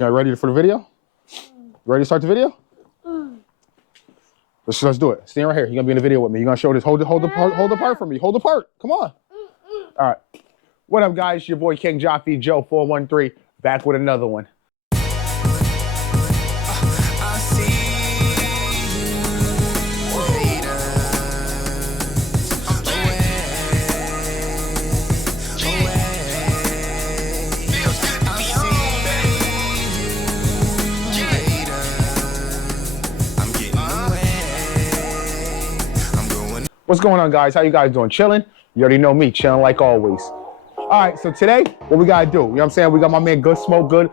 You ready for the video? Ready to start the video? Let's do it. Stand right here. You're gonna be in the video with me. You're gonna show this. Hold the part for me. Hold the part. Come on. All right. What up, guys? Your boy King Joffy Joe 413 back with another one. What's going on, guys? How you guys doing? Chilling? You already know me, chilling like always. All right, so today, what we gotta do? You know what I'm saying? We got my man Good Smoke, Good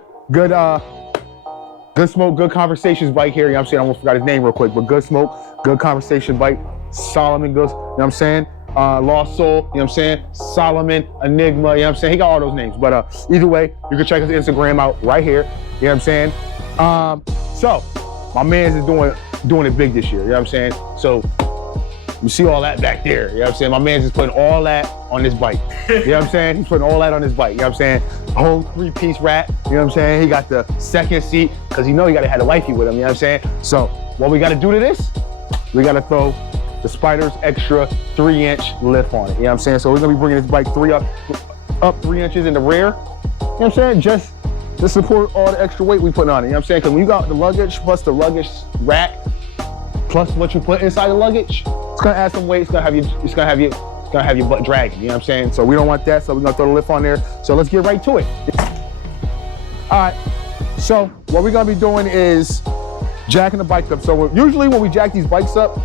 Smoke, Good Conversations bike here. You know what I'm saying? I almost forgot his name real quick, but Good Smoke, Good Conversation bike. Solomon Good, you know what I'm saying? Lost Soul, you know what I'm saying? Solomon, Enigma, you know what I'm saying? He got all those names, but either way, you can check his Instagram out right here. You know what I'm saying? So my man's is doing it big this year. You know what I'm saying? So you see all that back there, you know what I'm saying? My man's just putting all that on his bike. You know what I'm saying? He's putting all that on his bike, you know what I'm saying? A whole 3-piece rack, you know what I'm saying? He got the second seat, because he know he gotta have the wifey with him, you know what I'm saying? So what we gotta do to this, we gotta throw the Spyder's extra 3-inch lift on it, you know what I'm saying? So we're gonna be bringing this bike up 3 inches in the rear, you know what I'm saying? Just to support all the extra weight we putting on it, you know what I'm saying? Because when you got the luggage plus the luggage rack, plus what you put inside the luggage, it's gonna add some weight. It's gonna have your butt dragging. You know what I'm saying? So we don't want that. So we're gonna throw the lift on there. So let's get right to it. All right. So what we're gonna be doing is jacking the bike up. So usually when we jack these bikes up,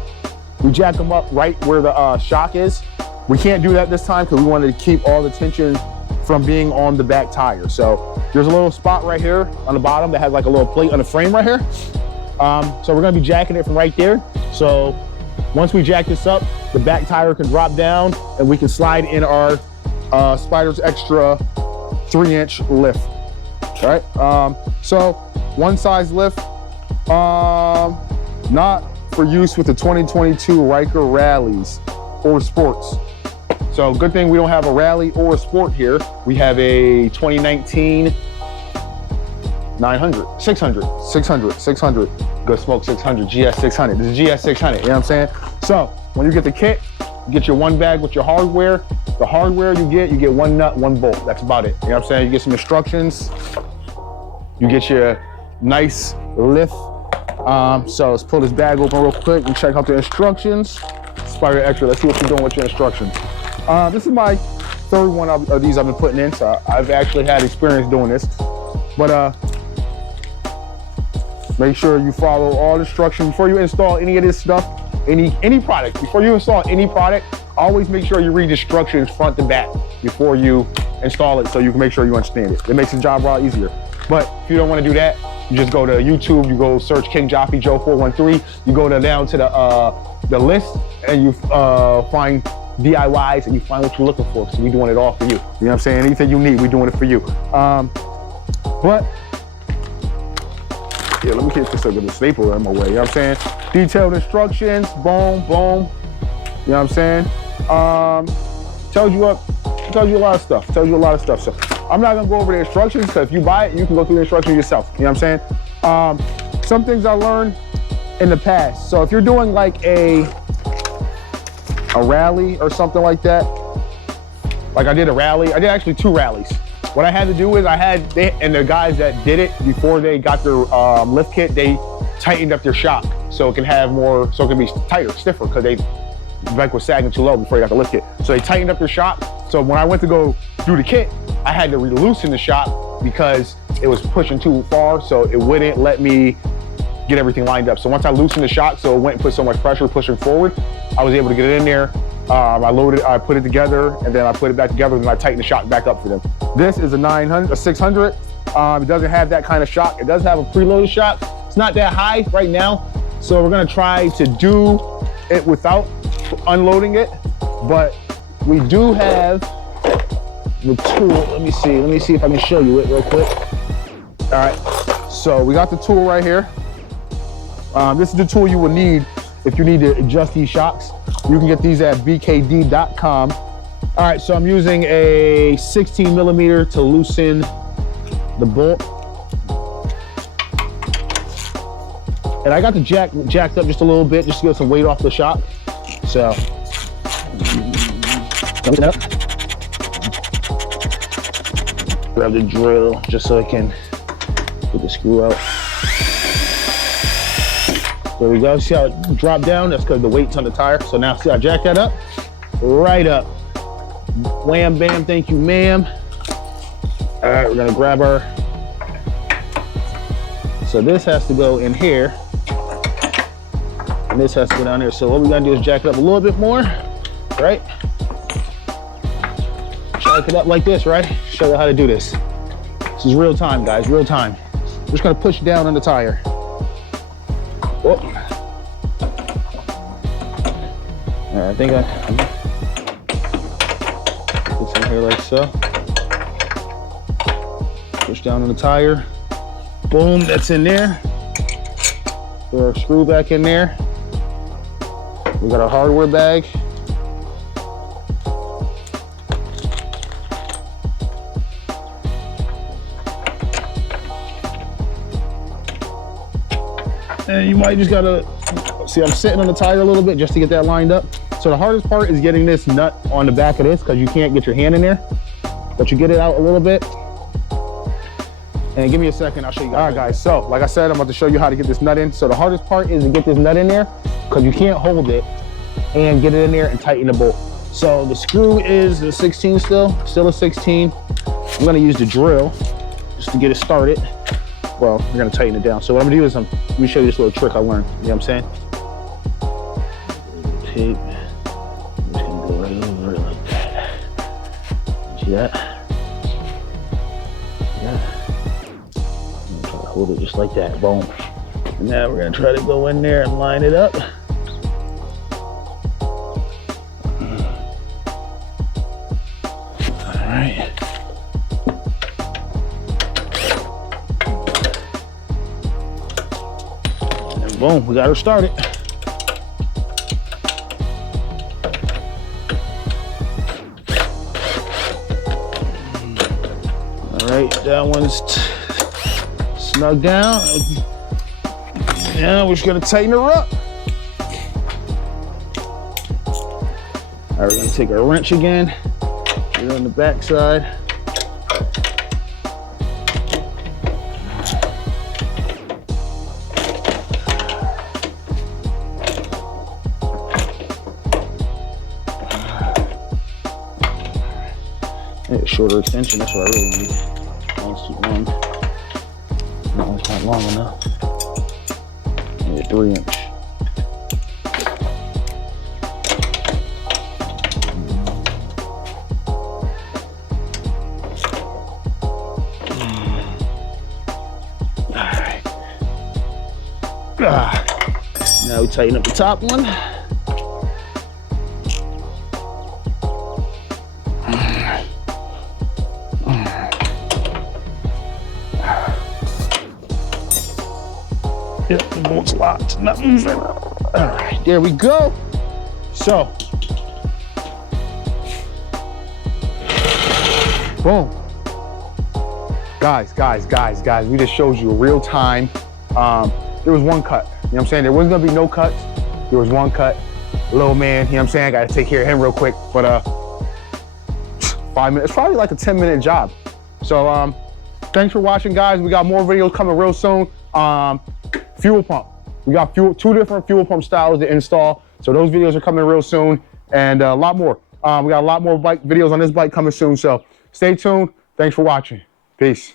we jack them up right where the shock is. We can't do that this time because we wanted to keep all the tension from being on the back tire. So there's a little spot right here on the bottom that has like a little plate on the frame right here. So we're gonna be jacking it from right there. So once we jack this up, the back tire can drop down and we can slide in our Spyder's extra 3-inch lift. All right. So one size lift, not for use with the 2022 Ryker rallies or sports. So good thing we don't have a rally or a sport here. We have a 2019 900, 600, Good Smoke 600, GS 600. This is GS 600, you know what I'm saying? So when you get the kit, you get your one bag with your hardware. The hardware you get one nut, one bolt. That's about it. You know what I'm saying? You get some instructions. You get your nice lift. So let's pull this bag open real quick and check out the instructions. Spyder Extra, let's see what you're doing with your instructions. This is my third one of these I've been putting in, so I've actually had experience doing this. But make sure you follow all instructions before you install any of this stuff, any product. Before you install any product, always make sure you read the instructions front to back before you install it so you can make sure you understand it. It makes the job a lot easier. But if you don't want to do that, you just go to YouTube, you go search King Joffy Joe 413, you go down to the list and you find DIYs and you find what you're looking for. So we're doing it all for you. You know what I'm saying? Anything you need, we're doing it for you. But yeah, let me get this up with the staple in my way, you know what I'm saying? Detailed instructions, boom, boom, you know what I'm saying? Tells you a lot of stuff, So I'm not gonna go over the instructions because if you buy it, you can go through the instructions yourself, you know what I'm saying? Some things I learned in the past. So if you're doing like a rally or something like that, like I did a rally, I did actually 2 rallies. What I had to do is and the guys that did it before they got their lift kit, they tightened up their shock so it can be tighter, stiffer, because the bike was sagging too low before they got the lift kit. So they tightened up their shock. So when I went to go do the kit, I had to loosen the shock because it was pushing too far, so it wouldn't let me get everything lined up. So once I loosened the shock, so it went and put so much pressure pushing forward, I was able to get it in there. I put it together, and then I put it back together, and I tightened the shock back up for them. This is a 600. It doesn't have that kind of shock. It does have a preloaded shock. It's not that high right now, so we're gonna try to do it without unloading it, but we do have the tool. Let me see if I can show you it real quick. All right, so we got the tool right here. This is the tool you will need if you need to adjust these shocks. You can get these at bkd.com. All right, so I'm using a 16 millimeter to loosen the bolt. And I got the jacked up just a little bit just to get some weight off the shock. So, grab the drill just so I can get the screw out. There we go. See how it dropped down? That's because the weight's on the tire. So now see how I jack that up? Right up. Wham, bam, thank you, ma'am. All right, we're gonna grab our, so this has to go in here, and this has to go down there. So what we're gonna do is jack it up a little bit more, right? Jack it up like this, right? Show you how to do this. This is real time, guys, real time. We're just gonna push down on the tire. Whoop. All right, I think I put this in here like so. Push down on the tire. Boom, that's in there. Throw our screw back in there. We got our hardware bag. And you might just gotta, see I'm sitting on the tire a little bit just to get that lined up. So the hardest part is getting this nut on the back of this because you can't get your hand in there, but you get it out a little bit. And give me a second, I'll show you guys. All right guys, so like I said, I'm about to show you how to get this nut in. So the hardest part is to get this nut in there because you can't hold it and get it in there and tighten the bolt. So the screw is a 16 still a 16. I'm gonna use the drill just to get it started. Well, we're gonna tighten it down. So what I'm gonna do is let me show you this little trick I learned. You know what I'm saying? Tape. I'm just gonna go right over it like that. See that? Yeah. I'm gonna try to hold it just like that. Boom. And now we're gonna try to go in there and line it up. All right. Boom, we got her started. All right, that one's snug down. Now we're just gonna tighten her up. All right, we're gonna take our wrench again, get it on the back side. A shorter extension, that's what I really need. That one's too long. That one's not long enough. I need a 3-inch. Alright. Now we tighten up the top one. Yep, the bolt's locked, not moving. All right, there we go. So, boom. Guys, we just showed you real time. There was one cut, you know what I'm saying? There wasn't gonna be no cuts. There was one cut. Little man, you know what I'm saying? I gotta take care of him real quick, but 5 minutes, probably like a 10-minute job. So, thanks for watching, guys. We got more videos coming real soon. Fuel pump. We got two different fuel pump styles to install. So those videos are coming real soon, and a lot more. We got a lot more bike videos on this bike coming soon. So stay tuned. Thanks for watching. Peace.